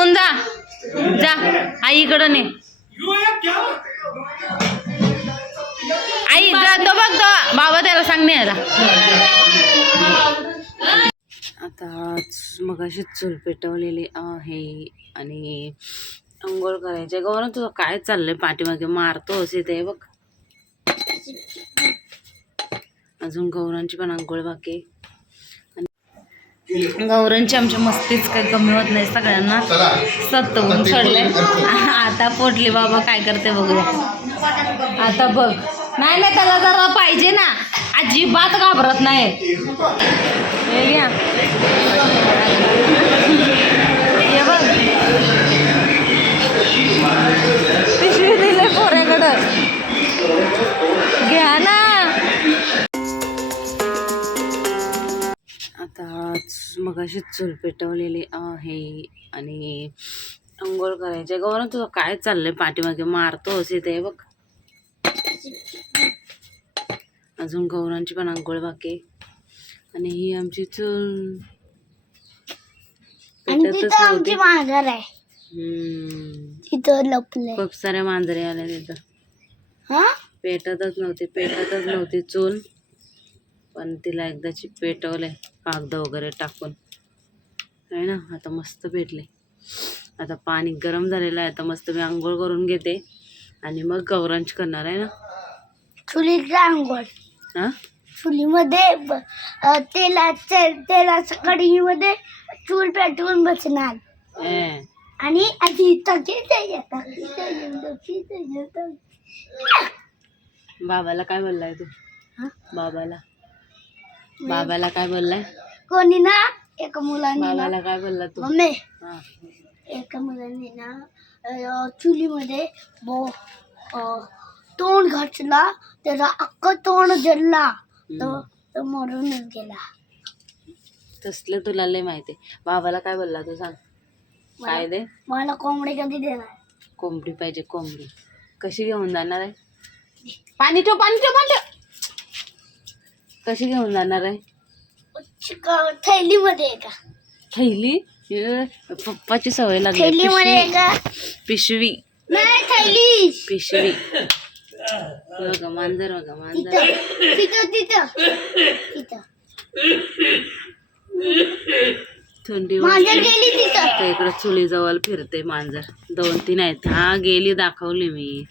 घेऊन जा. जा. आईकडं ने. आई जातो बघ तो. बाबा त्याला सांग नाही मग अशी चूल पेटवलेली आहे आणि अंघोळ करायचे गौरव तुझं काय चाललंय? पाठीमागे मारतोस इथे बघ. अजून गौरांची पण आंघोळ बाकी गौरांची आमच्या मस्तीच काही कमी होत नाही सगळ्यांना. सत्तवून चढले आता पोटली बाबा काय करते बघूया. आता बघ. नाही नाही त्याला जरा पाहिजे ना. अजिबात घाबरत नाही. मगाशी चूल पेटवलेली आहे आणि आंघोळ करायचे गौरव तुझं काय चाललंय? पाठीमागे मारतोस इथे बघ. अजून गौरांची पण आंघोळ बाकी. आणि ही आमची चूल पेटतच नव्हती. मांजर आहे. खूप साऱ्या मांजरे आल्या तिथं. हा? पेटतच नव्हती पेटतच नव्हती चूल. पण तिला एकदाची पेटवलंय. कागद वगैरे टाकून. आहे ना आता मस्त पेटले आता पाणी गरम झालेलं आहे आता मस्त मी आंघोळ करून घेते. आणि मग गौरांच करणार आहे ना. चुलीत आंघोळ. हां चुलीमध्ये तेलाच्या तेलाच्या कढईमध्ये चूल पेटवून बसणार. आणि बाबाला काय बोललाय तू? हा? बाबाला. बाबाला काय बोललाय? कोणी ना एका मुलाने ना बाबाला काय बोलला तू? मम्मी हा. एका मुलाने ना अ, चुलीमध्ये बो अ, तोंड घातला त्याचा अख्खा तोंड जळला तो तो मरूनच गेला. तसलं तुला लय माहिती बाबाला काय बोलला तू सांग? काय दे? मला कोंबडी कधी देणार? कोंबडी पाहिजे कोंबडी. कशी घेऊन जाणार आहे? पाणी ठेव पाणी ठेव पाणी ठेव. कशी घेऊन जाणार आहे? थैलीमध्ये आहे का? थैली? ये, पप्पाची सवय लागली. थैलीमध्ये आहे पिशवी का? पिशवी. नाही थैली. पिशवी. बघा मांजर बघा मांजर. तिथं तिथं तिथं. तिथं. थंडी मांजर गेली तिथं. इकडे चुली जवळ फिरते मांजर. दोन तीन आहेत. हा गेली दाखवली मी.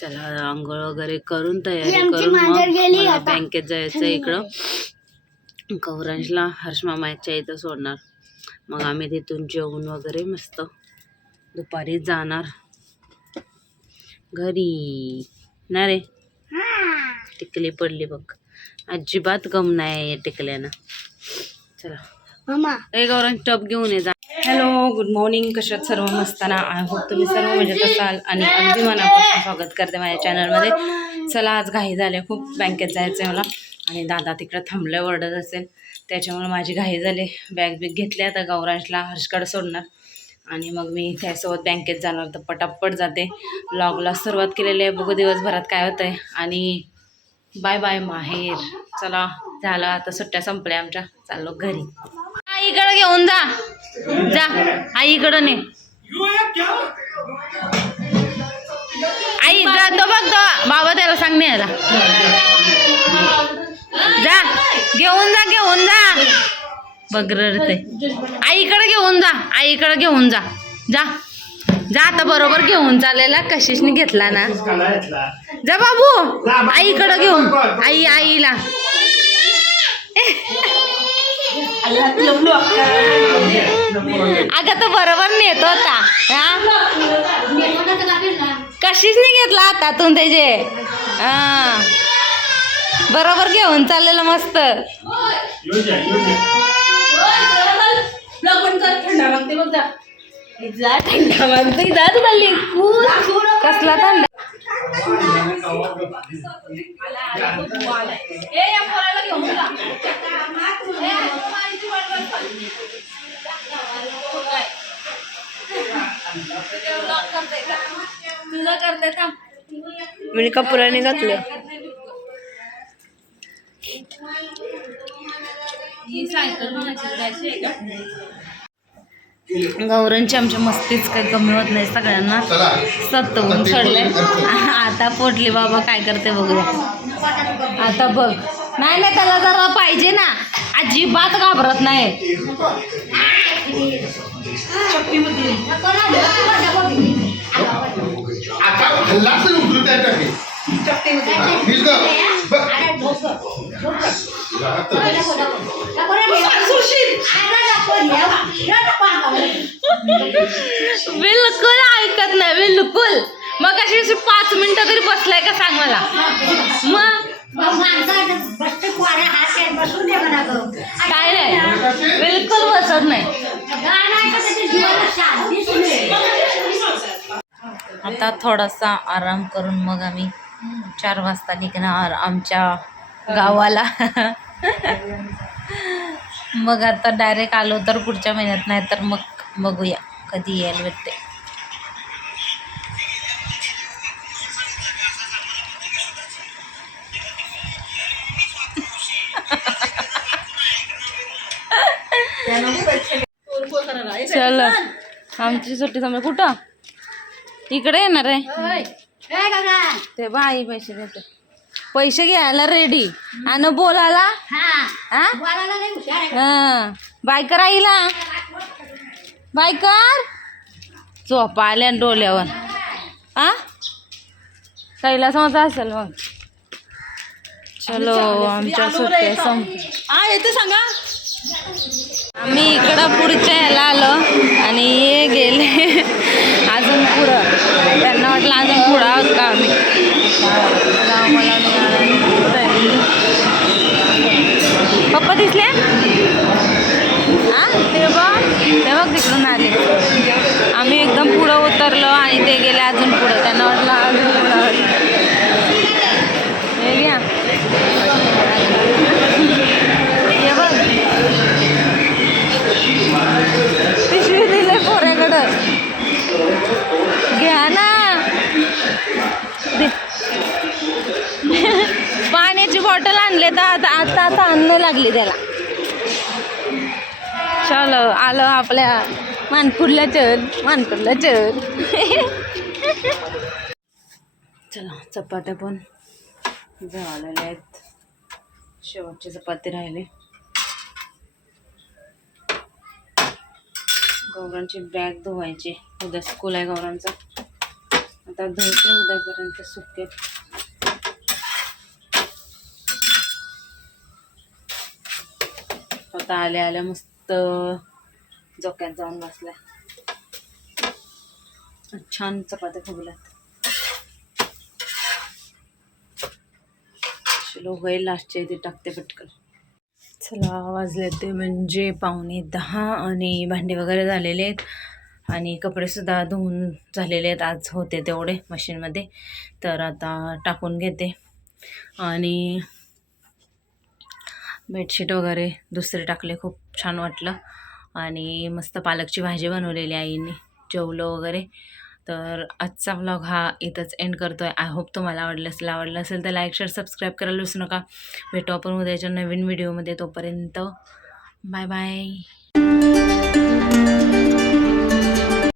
चला आंघोळ वगैरे करून तयारी करून मग. बँकेत जायचं इकडं. गौरांशला हर्ष मामाच्या इथं सोडणार. मग आम्ही तिथून जेवून वगैरे मस्त दुपारी जाणार. घरी. ना रे? टिकली पडली बघ. अजिबात गम नाही या टिकल्यानं. चला. मामा. ए गौरव टप घेऊन ये जा. हॅलो गुड मॉर्निंग कशात सर्व मस्ताना आय होप तुम्ही सर्व मजेत असाल आणि अगदी मनापासून स्वागत करते माझ्या चॅनलमध्ये चला आज घाई झाले खूप. बँकेत जायचं आहे मला आणि दादा तिकडं थांबलं ओरडत असेल. त्याच्यामुळे माझी घाई झाली. बॅग बिग घेतली आता गौरांशला हर्षकडे सोडणार. आणि मग मी त्यासोबत बँकेत जाणार तर पटापट जाते. ब्लॉगला सुरुवात केलेली आहे बघू दिवसभरात काय होतं आहे आणि बाय बाय माहेर. चला झालं आता सुट्ट्या संपल्या आमच्या. चाललो घरी. आईकडे घेऊन जा. जा. आईकडं ने. आई जातो बघ तो. बाबा त्याला सांग नाही यायला जा. घेऊन जा घेऊन जा. बघ रडते आईकडे घेऊन जा. आईकडे घेऊन जा. जा. जा आता बरोबर घेऊन चालेला कशीशने घेतला ना. जा बाबू. आईकडं घेऊन. आई आईला. अगं तो बरोबर नेत होता. हा? कशीच नाही घेतला आता तू त्याचे. हा. बरोबर घेऊन चाललेलं मस्त. कसला थंड? मी कपुराने घातलं. गौरांची आमच्या मस्तीच काही कमी होत नाही सगळ्यांना. सत्तवून सोडले. आता पोटली बाबा काय करते बघूया. आता बघ. नाही नाही त्याला जरा पाहिजे ना. अजिबात घाबरत नाही. आता हल्लाच नाही उतरू त्या टाके. बिलकुल ऐकत नाही बिलकुल. मग अशी अशी पाच मिनिटं तरी बसलाय का सांग मला? मग? काय नाही. बिलकुल बसत नाही. आता थोडासा आराम करून मग आम्ही चार वाजता निघणार आमच्या गावाला. मग आता डायरेक्ट आलो तर पुढच्या महिन्यात नाही तर मग बघूया कधी यायला भेटते. चल. आमची सुट्टी समजा कुठं? इकडे येणार आहे ते बाई पैसे देते. पैसे घ्यायला रेडी आणि बोलायला? हा. बायकर आईला? बायकर? झोपा आल्या डोल्यावर. हा कैलास माझा असेल मग चलो आमच्या सुट्ट्या संप हा येते सांगा. आम्ही इकडं पुढच्या ह्याला आलो आणि हे गेले. अजून पुढं. त्यांना वाटलं अजून पुढं आहोत का आम्ही? पप्पा दिसले? हां? ते बघ ते बघ तिकडून आले. आम्ही एकदम पुढं उतरलो आणि ते गेले अजून पुढं. त्यांना वाटलं अजून पुढं हे घ्या हे बघ पिशवी दिले पोऱ्याकडं घ्या ना दे. पाण्याची बॉटल आणले तर आता आता आता आणणं लागली त्याला. चल आलं आपल्या मानपूरला चल मानपूरला चल. चला चपात्या पण झालेल्या आहेत. शेवटची चपाती राहिली. गौरांची बॅग धुवायची. उद्या स्कूल आहे गौरांचा. आता धुवते उद्यापर्यंत सुके आता आल्या आल्या मस्त. झोक्यात जाऊन बसल्या. छान चपात्या फुगल्यात चलो होईल लास्टच्या इथे टाकते पटकन. चला वाजले ते म्हणजे पावणे दहा आणि भांडे वगैरे झालेले आहेत. आणि कपडेसुद्धा धुवून झालेले आहेत. आज होते तेवढे मशीनमध्ये. तर आता टाकून घेते. आणि बेडशीट वगैरे दुसरे टाकले खूप छान वाटलं. आणि मस्त पालकची भाजी बनवलेली आईने जेवलं वगैरे. तर आजचा व्लॉग हा इथंच एंड करतो आहे आय होप तुम्हाला आवडलं असेल आवडलं असेल तर लाईक शेअर सबस्क्राईब करायला विसरू नका. भेटू आपण उद्याच्या नवीन व्हिडिओमध्ये तोपर्यंत बाय बाय